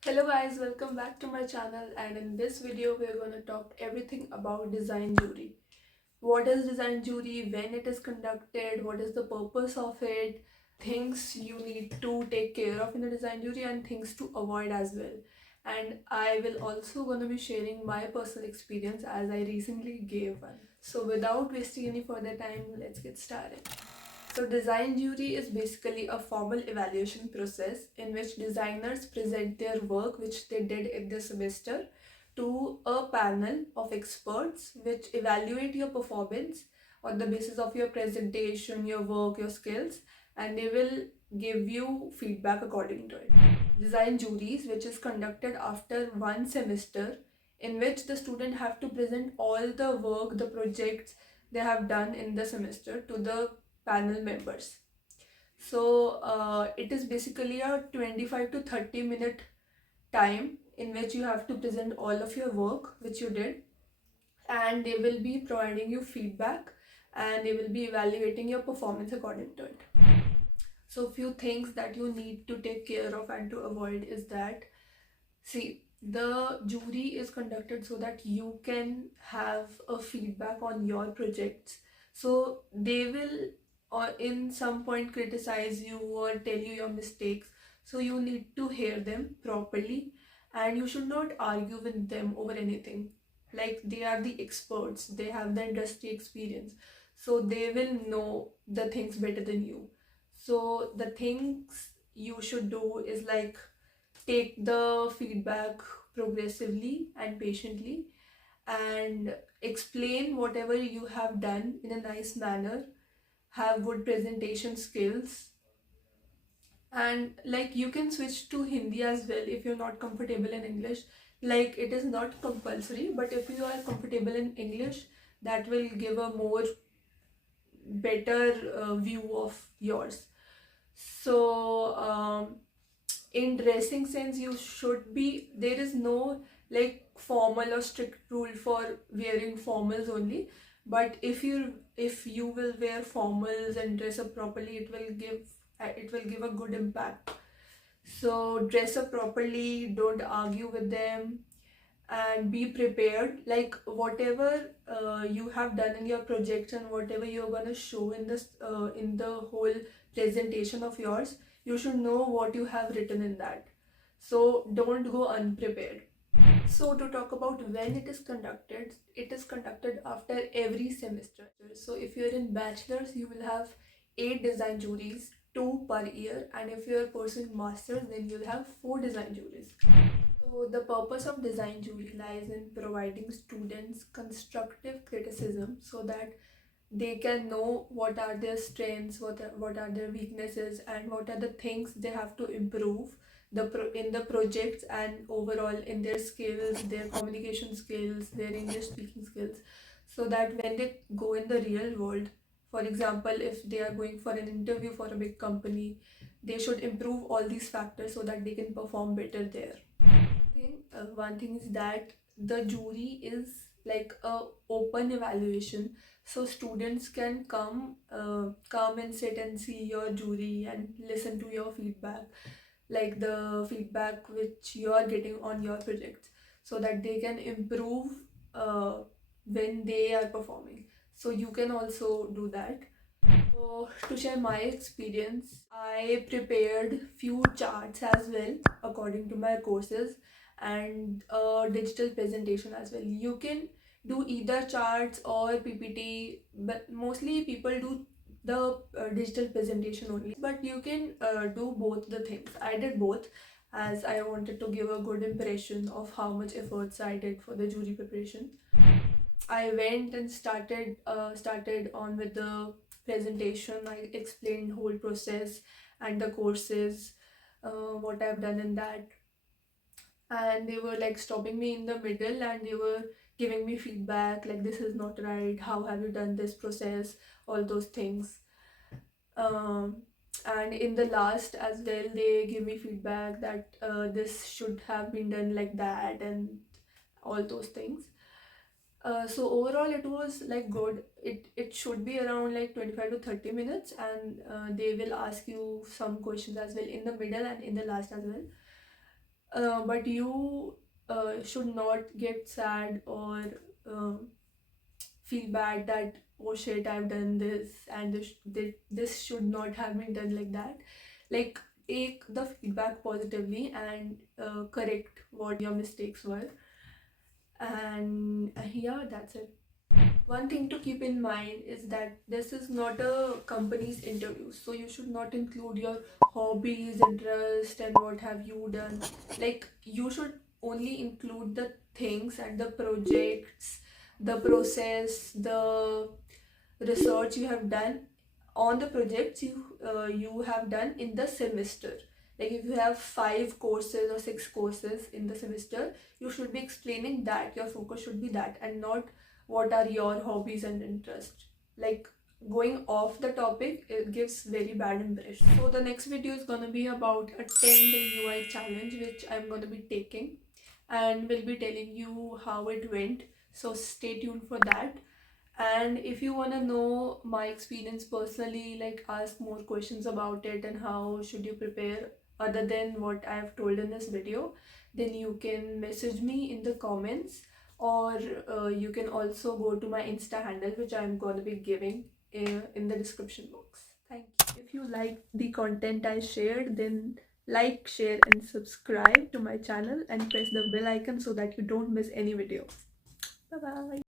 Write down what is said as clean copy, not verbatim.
Hello guys, welcome back to my channel, and in this video we're going to talk everything about design jury. What is design jury, when it is conducted, what is the purpose of it, things you need to take care of in the design jury and things to avoid as well. And I will also going to be sharing my personal experience as I recently gave one. So without wasting any further time, let's get started. So design jury is basically a formal evaluation process in which designers present their work which they did in the semester to a panel of experts which evaluate your performance on the basis of your presentation, your work, your skills, and they will give you feedback according to it. Design juries, which is conducted after one semester, in which the student have to present all the work, the projects they have done in the semester to the panel members. So it is basically a 25 to 30 minute time in which you have to present all of your work which you did, and they will be providing you feedback and they will be evaluating your performance according to it. So few things that you need to take care of and to avoid is that, see, the jury is conducted so that you can have a feedback on your projects. So they will or in some point criticize you or tell you your mistakes. So you need to hear them properly and you should not argue with them over anything. Like, they are the experts, they have the industry experience. So they will know the things better than you. So the things you should do is like take the feedback progressively and patiently and explain whatever you have done in a nice manner, have good presentation skills, and like you can switch to Hindi as well if you're not comfortable in English. Like, it is not compulsory, but if you are comfortable in English, that will give a more better view of yours. So in dressing sense, you should be, there is no like formal or strict rule for wearing formals only, but if you will wear formals and dress up properly, it will give a good impact. So dress up properly, don't argue with them, and be prepared. Like, whatever you have done in your project and whatever you're going to show in the whole presentation of yours, you should know what you have written in that. So don't go unprepared. So to talk about when it is conducted after every semester. So if you're in bachelor's, you will have 8 design juries, 2 per year, and if you're pursuing masters, then you'll have 4 design juries. So the purpose of design jury lies in providing students constructive criticism so that they can know what are their strengths, what are their weaknesses, and what are the things they have to improve in the projects and overall in their skills, their communication skills, their English speaking skills, so that when they go in the real world, for example, if they are going for an interview for a big company, they should improve all these factors so that they can perform better there. One thing is that the jury is like a open evaluation, so students can come and sit and see your jury and listen to your feedback, like the feedback which you are getting on your projects, so that they can improve uh, when they are performing. So you can also do that. So to share my experience, I prepared few charts as well according to my courses, and a digital presentation as well. You can do either charts or PPT, but mostly people do the digital presentation only. But you can do both the things. I did both as I wanted to give a good impression of how much efforts I did for the jury preparation. I went and started on with the presentation. I explained whole process and the courses, what I've done in that, and they were like stopping me in the middle and they were giving me feedback like, this is not right, how have you done this process, all those things. Um, and in the last as well, they give me feedback that this should have been done like that and all those things. So overall it was like good. It should be around like 25 to 30 minutes, and they will ask you some questions as well in the middle and in the last as well. but you should not get sad or feel bad that oh shit, I've done this and this should not have been done like that. Like, take the feedback positively and correct what your mistakes were. And yeah, that's it. One thing to keep in mind is that this is not a company's interview, so you should not include your hobbies, interest, and what have you done. Like, you should only include the things and the projects, the process, the research you have done on the projects you have done in the semester. Like, if you have 5 courses or 6 courses in the semester, you should be explaining that. Your focus should be that, and not what are your hobbies and interests. Like, going off the topic, it gives very bad impression. So the next video is gonna be about a 10-day UI challenge which I'm gonna be taking, and will be telling you how it went. So stay tuned for that. And if you want to know my experience personally, like, ask more questions about it and how should you prepare other than what I have told in this video, then you can message me in the comments, or you can also go to my Insta handle, which I'm going to be giving in the description box. Thank you. If you like the content I shared, then like, share, and subscribe to my channel and press the bell icon so that you don't miss any videos. Bye bye.